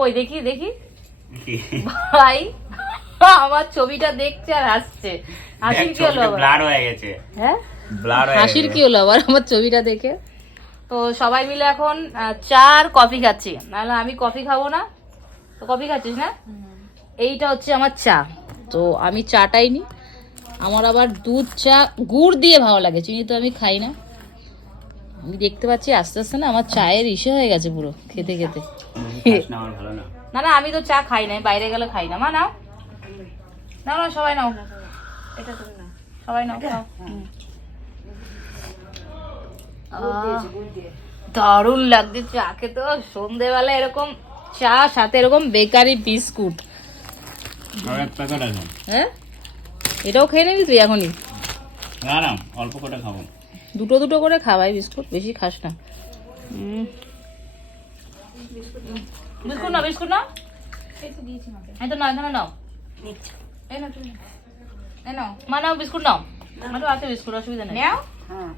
কই দেখি দেখি ভাই আমার ছবিটা দেখছে আর হাসছে। হাসির কি হলো আবার? ব্লার হয়ে গেছে। হ্যাঁ ব্লার হয়ে হাসির কি হলো আবার আমার ছবিটা দেখে? তো সবাই মিলে এখন চা আর কফি খাচ্ছি, নাহলে আমি কফি খাবো না। তো কফি খাচ্ছিস না? এইটা হচ্ছে আমার চা, তো আমি চাটাই নি। আমার আবার দুধ চা গুড় দিয়ে ভালো লাগে, চিনি তো আমি খাই না। আমি দেখতে পাচ্ছি আস্তে আস্তে না আমার চায়ের ইসে হয়ে গেছে পুরো খেতে খেতে। না আমার ভালো না। না না আমি তো চা খাই না, বাইরে গেলে খাই না। মা নাও নাও না, সবাই নাও, এটা তুমি না, সবাই নাও খাও। গুড় দিয়ে দারুণ লাগছে চা খেতে। সন্ধেবেলা এরকম চা, সাথে এরকম বেকারি বিস্কুট। আর এক প্যাকেট আছে। হ্যাঁ এটাও খেয়ে নিবি তুই এখনই? না না অল্প করে খাবো। দুটো দুটো করে খাওয়াই বিস্কুট, বেশি খাস না। বিস্কুট না, বিস্কুট না, এই তো দিয়েছি মাকে। এই তো নাও, এখানে নাও, নিচ্ছি। এই নাও তুমি, এই নাও মা, নাও বিস্কুট নাও। আমার তো আছে বিস্কুট, অসুবিধা নেই। নাও। হ্যাঁ